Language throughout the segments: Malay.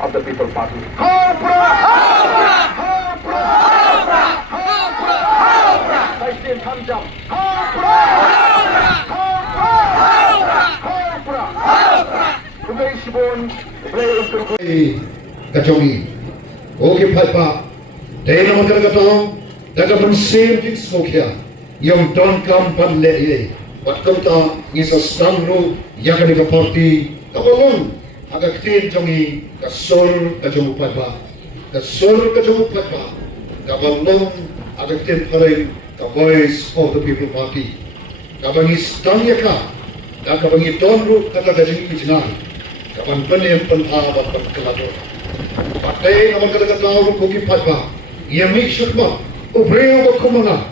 of the People Party. haKrang! haKrang! haKrang! By State Hamjam. haKrang! Today Shibon, Kajongi, okay, Piper. They know what they're going to do. Same smoke here. Young don't come, but let it. But Kota is a strong road. Yakanika party. Come along. Agaktin Jongi, Kasol, Kajongu Piper. Kasol, Kajongu Piper. Come along. Agaktin Paring, the voice of the People Party. Kabangis Tanyaka. Kabangi Donru, Katagajing Ijnan. Kaban Benim Pantava, Kalado. Patay naman kadagataw ng Cookie Piper. Yami Shukma, Ubreo Kumana,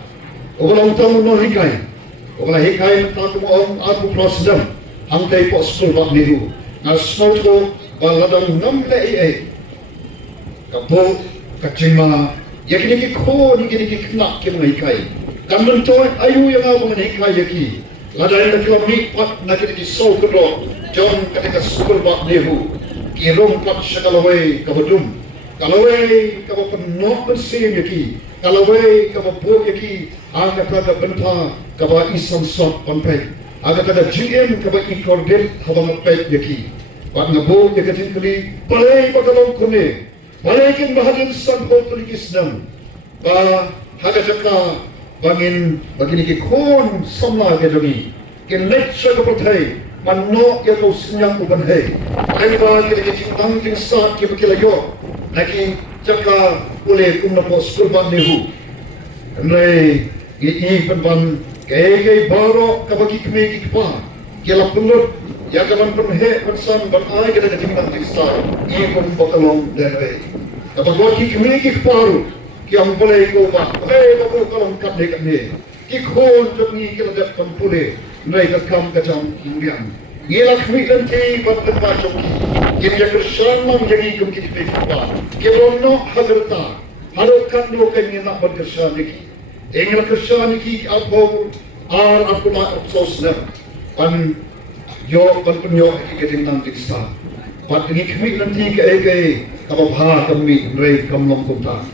Ugalang Tamu no Hikay, Ugala Hikay ng Tamu ang Apu Prosidam, ang tayo po school bak niyo, na snow ko, baladang namla Kapo, Kachima, Yakiniki ko, Nikiniki Knak, Kim Hikay, Kaman to, ayu yung mga Hikay Yaki, Laday na kilomit pat nakiniki so kado, John katika school bak niyo, Kirong pat siya kalaway, kabadum, Kalaway kaba penok bersih yaki, kalaway kaba buat yaki, agak kada benta kaba isam sok panpek, agak kada GM kaba ikordel haba mapek yaki. Pat ngabo yakatin kuli, balai bagalong kune, balai kin bahagian sanho tulikisnam, ba haga jaka bangin bagini ki kon samla kedoni, kin lecture kapatai, manok yakau senyang uban hei, kaiba kini jingtang jingsat kibakilayo. Naki jaka boleh kumna pos kurban nehu. Andre ini penban kaya baro kabagi kemegi kipa. Kila pulut ya kaman penhe pensan ban ai kita jadi nang diksa. Ini pun bakalong dari. Kabagi kemegi kiparu kiam boleh ko ba. Bago kalong kadne kadne. Kikon joni kita dak pule. Andre kakam kacam kemudian. Ia kami nanti berdebat joki. Kini yang bersama menjadi kemungkinan kita. Kita nak hadirta. Hadirkan dua kami nak berkesan lagi. Ingin berkesan lagi apa? Apa nak sosna? Pan yo pan penyo kita nanti kita. Pat ini kami nanti ke kapabha kami rei kamlong kumta.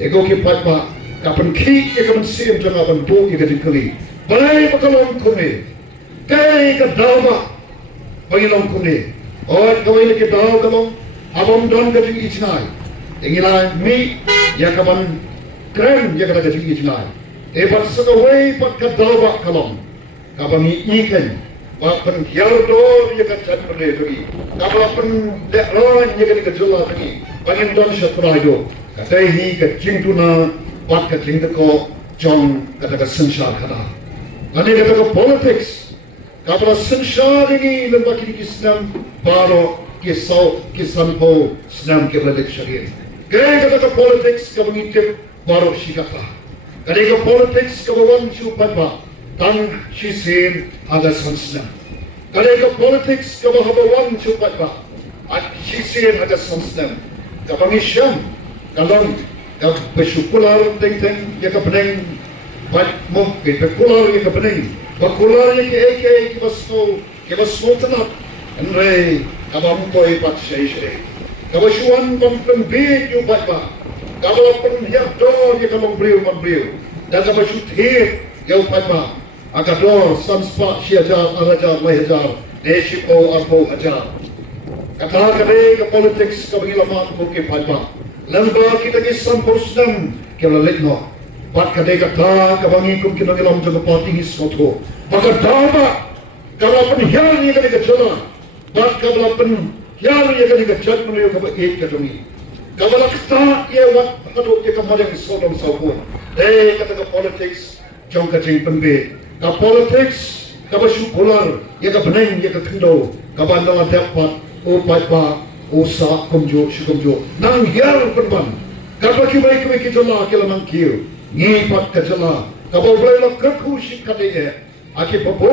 Ego kipat pa kapan ki kapan sim jangan bantu kita dikali. Balai pakalong kami. Kay kadawa. Pangilong kuni. Oat kawai lagi daw kalong abang don kajing ichnai. Ingilai mi ya kaban kren ya kata kajing ichnai. Ebat sakawai pat kadawa kalong. Kabang ikan. Wapan kiardo ya kata kene lagi. Kaban dekron ya kata jylla lagi. Pangin don shatrayo. Kata hi kajing tuna pat kajing teko jong kata sensar kata. Ani kata politics. Kapala sensar ini lembaga Islam baru kisan po Islam keberadaan syariat. Kaya kata politics kemengitip baru sikaplah. Kaya politics kebawan cuba tang sisin ada Islam. Kaya politics kebawan cuba sisin ada Islam. Kepengisyam kalau bersyukular teng ya kepeneng baik mungkin berkular ya kepeneng. Bakular yang ke basmo tanap, Andre kabam koi pat shay. Kabashuan pampen bid yu batba, kabalapan yakdor ya kabam beriu, dan kabashut hir yau batba, akador sanspa siajar arajar mahajar, neshipo arpo hajar. Kata kade ke politics kabangilaman ko ke batba, lamba kita kisam posnam kelalekno. Pat kadai kata kabangi kum kita ngilam jaga parti hiskoto. Maka dama kalapan hiar ni kadai kacana. Pat kalapan hiar ni kadai kacat menuju kaba ek kadungi. Kabala kata ia wat hadu ia kemarin sodom saupun. Kata ke politics jong kacing pembe. Ka politics kaba syukular ia ka beneng ia ka kendo. Kaba dalam dapat o patpa o sa kumjo syukumjo. Nang hiar penban. Kaba kiwei jylla kila nang kiew. Ngipat ke jylla, kabau boleh nak kerku sikadeye, aki pabo.